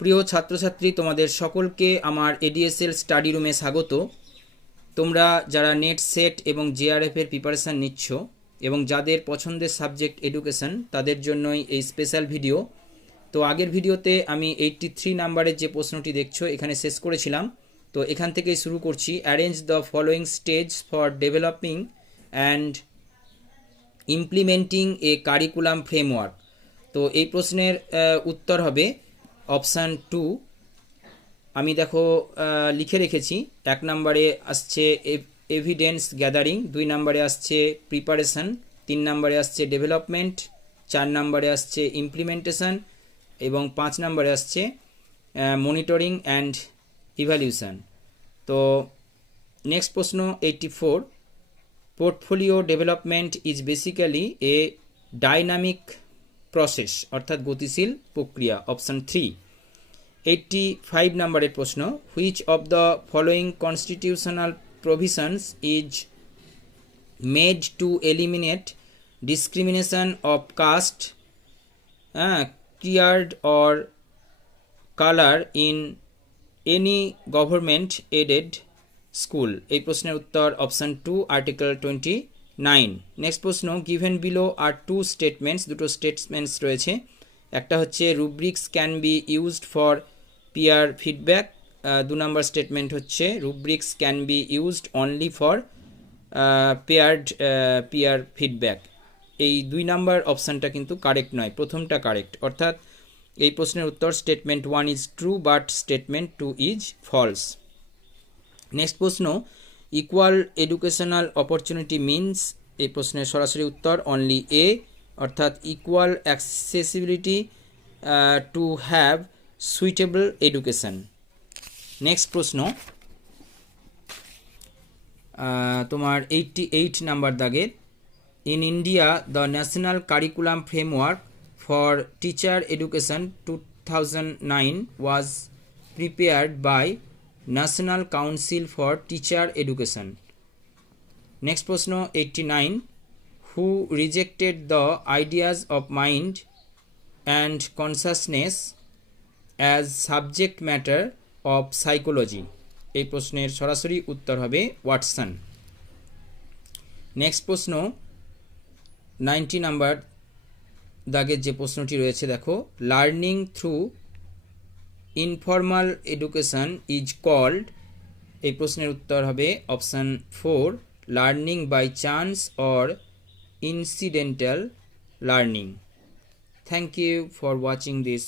প্রিয় ছাত্রছাত্রী, তোমাদের সকলকে আমার এডিএসএল স্টাডি রুমে স্বাগত। তোমরা যারা নেট সেট এবং জেআরএফ এর প্রিপারেশান নিচ্ছ এবং যাদের পছন্দের সাবজেক্ট এডুকেশন, তাদের জন্যই এই স্পেশাল ভিডিও। তো আগের ভিডিওতে আমি 83 নাম্বারের যে প্রশ্নটি দেখছো এখানে শেষ করেছিলাম। তো এখান থেকেই শুরু করছি। Arrange the following stage for developing and implementing a curriculum framework. তো এই প্রশ্নের উত্তর হবে অপশান 2। আমি দেখো লিখে রেখেছি। 1 নম্বরে আসছে এভিডেন্স গ্যাদারিং, 2 নম্বরে আসছে প্রিপারেশন, 3 নম্বরে আসছে ডেভেলপমেন্ট, 4 নম্বরে আসছে ইমপ্লিমেন্টেশন এবং 5 নম্বরে আসছে মনিটরিং অ্যান্ড ইভ্যালুয়েশন। তো নেক্সট প্রশ্ন 84। Portfolio development is basically a dynamic process, অর্থাৎ গতিশীল প্রক্রিয়া, অপশান 3। 85 নম্বরের প্রশ্ন, which of the following constitutional provisions is made to eliminate discrimination of caste, creed or colour in any government aided school? এই প্রশ্নের উত্তর অপশান 2, আর্টিকেল 29। নেক্সট প্রশ্ন, given below are 2 statements, দুটো স্টেটমেন্টস রয়েছে। একটা হচ্ছে rubrics can be used for peer feedback, 2 নম্বর statement হচ্ছে rubrics can be used only for peer feedback. এই 2 নম্বর অপশানটা কিন্তু কারেক্ট নয়, প্রথমটা কারেক্ট। অর্থাৎ এই প্রশ্নের উত্তর statement 1 is true but statement 2 is false. Next প্রশ্ন, ইকুয়াল এডুকেশনাল অপরচুনিটি মিনস, এই প্রশ্নের সরাসরি উত্তর অনলি এ, অর্থাৎ equal accessibility to have suitable education. Next প্রশ্ন তোমার 88 নাম্বার দাগের, in India the national curriculum framework for teacher education 2009 was prepared by national council for teacher education. Next প্রশ্ন 89, who rejected the ideas of mind and consciousness as subject matter of psychology? এই প্রশ্নের সরাসরি উত্তর হবে Watson. Next প্রশ্ন 90 number দাগের যে প্রশ্নটি রয়েছে দেখো, learning through informal education is called, এই প্রশ্নের উত্তর হবে option 4, learning by chance or incidental learning. Thank you for watching this.